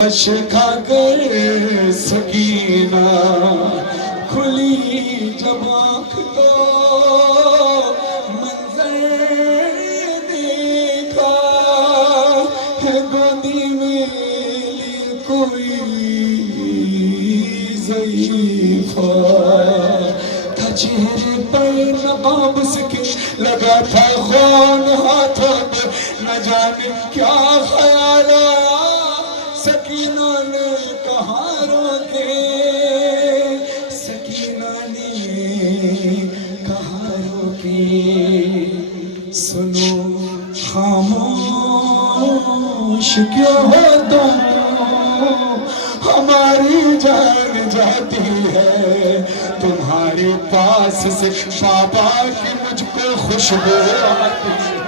کھا کر سکینہ کھلی جب آنکھ تو منظر دیکھا ہے گودی میں لی کوئی ضعیفہ تھا چہرے پر نقاب سکے لگا تھا خون ہاتھوں پر نہ جانے کیا خیال آیا سکینہ نے کہاں روکے سکینہ نے کہاں روکے سنو خاموش کیوں ہو تم ہماری جان جاتی ہے تمہارے پاس سے بابا کی مجھ کو خوشبو آتی ہے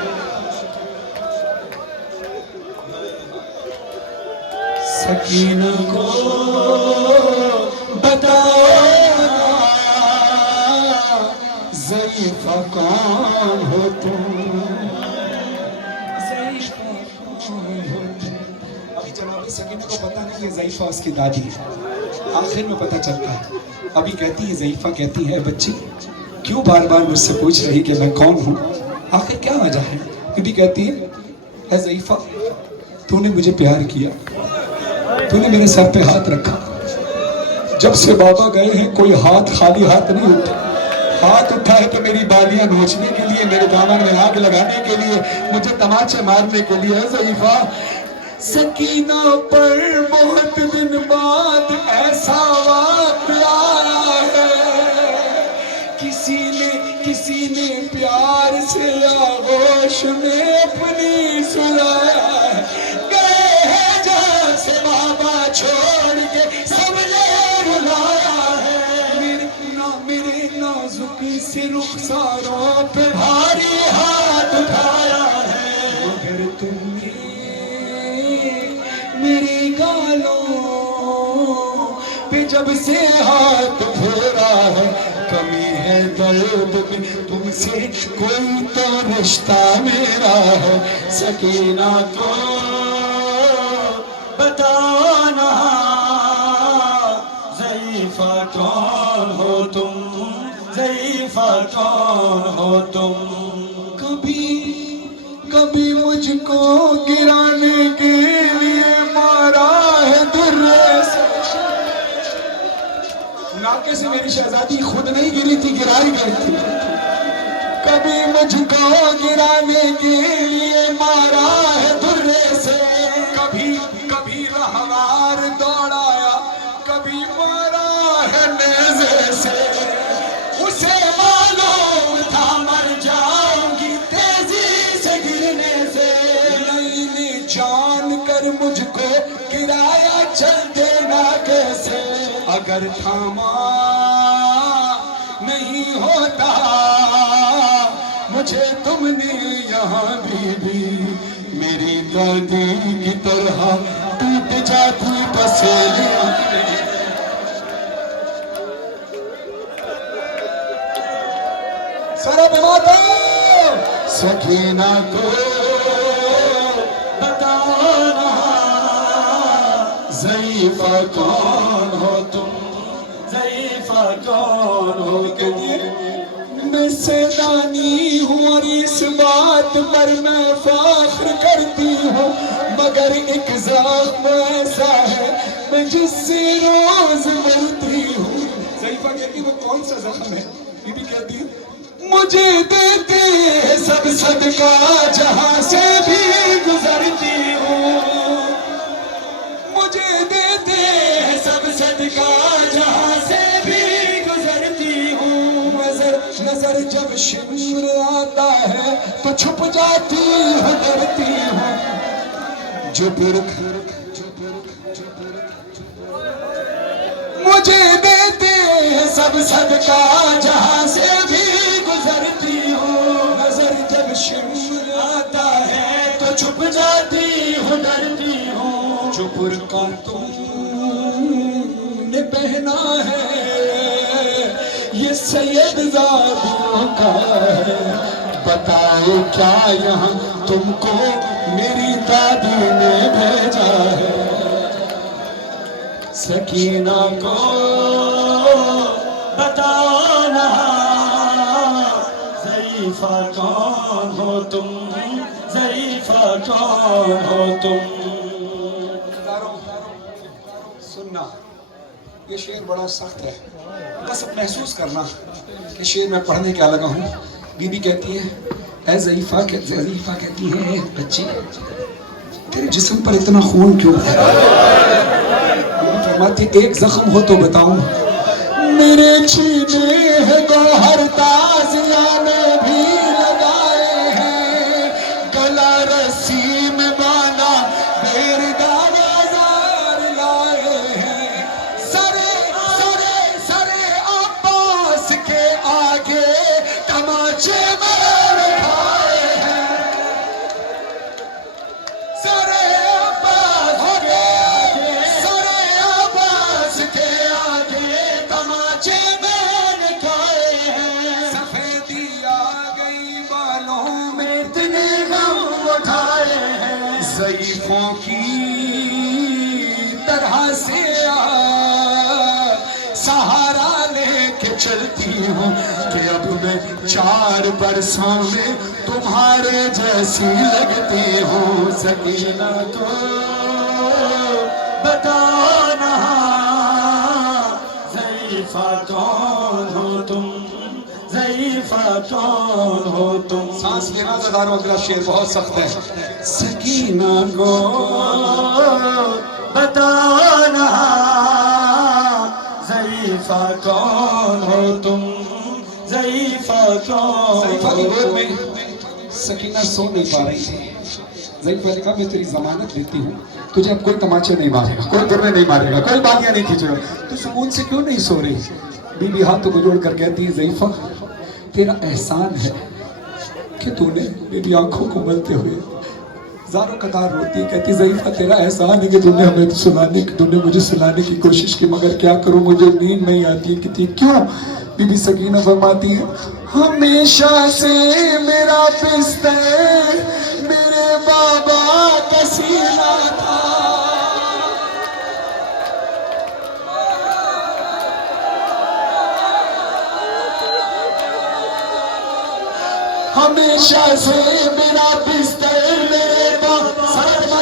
سکینہ کو بتانا ضعیفہ کون ہو تم ضعیفہ کون ہو تم ابھی جناب سکینہ کو پتہ نہیں کہ ضعیفہ اس کی دادی ہے آخر میں پتہ چلتا ہے ابھی کہتی ہے ضعیفہ کہتی ہے بچی کیوں بار بار مجھ سے پوچھ رہی کہ میں کون ہوں آخر کیا وجہ ہے ابھی کہتی ہے اے ضعیفہ تو نے مجھے پیار کیا تو نے میرے سر پہ ہاتھ رکھا جب سے بابا گئے ہیں کوئی ہاتھ خالی ہاتھ نہیں اٹھا ہاتھ اٹھا ہے تو میری بالیاں نوچنے کے لیے میرے دامن میں آگ لگانے کے لیے مجھے تماچے مارنے کے لیے ضعیفہ سکینہ پر بہت دن بعد ایسا واقعہ آیا ہے کسی نے پیار سے آغوش میں اپنی سلایا ہے گئے ہیں جہاں سے بابا چھوڑ کے سب نے بلایا ہے میرے نازک سے رخساروں پہ بھاری ہاتھ اٹھایا ہے مگر تم نے میری گالوں پہ جب سے ہاتھ پھیرا ہے کمی ہے درد میں تم سے کوئی تو رشتہ میرا ہے سکینہ کو بتانا ضعیفہ کون ہو تم ضعیفہ کون ہو تم کبھی مجھ کو گرانے کے لیے مارا ہے درے سے ناکے سے میری شہزادی خود نہیں گری تھی گرائی گئی تھی کبھی مجھ کو گرانے کے لیے مارا ہے درے سے کبھی رہوار دوڑایا کبھی مارا ہے نیزے سے اسے معلوم تھا مر جاؤں گی تیزی سے گرنے سے نے جان کر مجھ کو گرایا چلتے ناکے سے اگر تھاما نہیں ہوتا مجھے تم نے یہاں بھی میری دادی کی طرح ٹوٹ جاتی پسلیاں سارا بیماتا سکینہ کو بتانا ضعیفہ کون ہو تم ضعیفہ کون ہو تم میں سیدانی ہوں اور اس بات پر میں فخر کرتی ہوں مگر ایک زخم ایسا ہے میں جس سے روز مرتی ہوں ضعیفہ کہتی وہ کون سا زخم ہے یہ بھی کہتی ہے مجھے دیتے ہیں سب صدقہ جہاں سے بھی گزرتی ہوں مجھے دیتے ہیں سب صدقہ جہاں سے بھی گزرتی ہوں نظر جب شمر آتا ہے تو چھپ جاتی ہوں ڈرتی ہوں جو مجھے دیتے ہیں سب صدقہ جہاں سے بھی گزرتی ہوں نظر جب شمر آتا ہے تو چھپ جاتی ہوں ڈرتی ہوں جو برقع تم نے پہنا ہے یہ سید زادوں کا ہے بتائے کیا یہاں تم کو میری دادی نے بھیجا ہے سکینہ کو بتانا ضعیفہ کون ہو تم، ضعیفہ کون ہو تم. سننا یہ شعر بڑا سخت ہے، بس اب محسوس کرنا کہ شعر میں پڑھنے کیا لگا ہوں. بی بی کہتی ہے اے ضعیفہ کہتی ہے بچی تیرے جسم پر اتنا خون کیوں ہے؟ فرماتی ایک زخم ہو تو بتاؤں. میرے چھینے ہے گوہر تازیاں نے بھی لگائے ہیں، گلا رسی میں باندھا بیردار آزار لائے ہیں. سرے عباس کے آگے تماچے میں رکھائے ہیں. سرے عباس کے آگے تماچے میں رکھائے ہیں. سفیدی آ گئی بالوں میں اتنے غم اٹھائے ہیں. ضعیفوں کی طرح سے سہارا لے کے چلتی ہوں کہ اب میں 4 برسوں میں تمہارے جیسی لگتی ہوں. سکینہ کو بتانا ضعیفہ کون ہو تم، ضعیفہ کون ہو تم. سانس لینا زداروں کا شعر بہت سخت ہے. سکینہ کو بتانا ضعیفہ کون ہو تم، ضعیفہ کون. ضعیفہ کی گود میں سکینہ سو نہیں پا رہی تھی. ضعیفہ نے کہا میں تیری ضمانت لیتی ہوں، تجھے اب کوئی تماچے نہیں مارے گا، کوئی درنے نہیں مارے گا، کوئی بالیاں نہیں کھینچے گا، تو سکون سے کیوں نہیں سو رہی؟ بی بی ہاتھوں کو جوڑ کر کہتی ہے ضعیفہ تیرا احسان ہے کہ تو نے میری آنکھوں کو ملتے ہوئے زاروں قطار روتی ہے. کہتی ضعیفہ تیرا احسان ہے کہ تم نے مجھے سلانے کی کوشش کی، مگر کیا کروں مجھے نیند نہیں آتی. کہتی کیوں؟ بی بی سکینہ فرماتی ہے ہمیشہ سے میرا بستر میرے بابا کا سینا تھا. ہمیشہ سے میرا بستر میرے بابا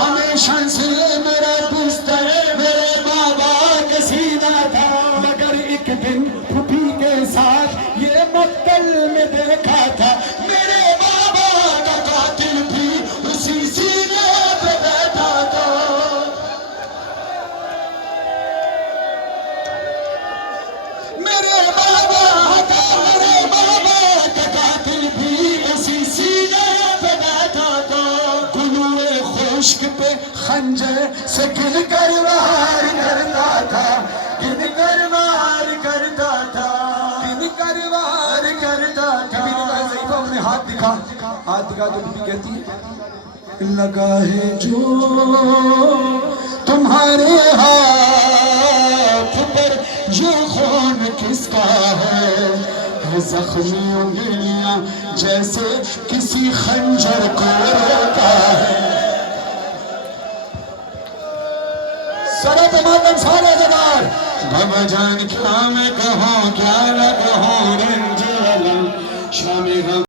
ہمیشہ سے میرا بستر میرے بابا کا سینہ تھا. مگر ایک دن پھوپھی کے ساتھ یہ مقتل میں دیکھا تھا، میرے بابا کا قاتل بھی اسی سینے پہ بیٹھا تھا. میرے بابا کا قاتل بھی اسی سینے پہ بیٹھا تھا. گلوئے خشک پہ خنجر سے گن کر وار کرتا تھا، گن کر وار کرتا تھا، گن کر وار کرتا تھا. ضعیفہ اپنے ہاتھ دکھا تو بی کہتی ہے لگا ہے جو تمہارے ہاتھ پر یہ خون کس کا ہے؟ زخمی انگلیاں جیسے کسی خنجر کو روکا ہے. سارا ماتم سارے جگار بابا جان کیا میں کہوں کیا نہ کہوں رنج والا شام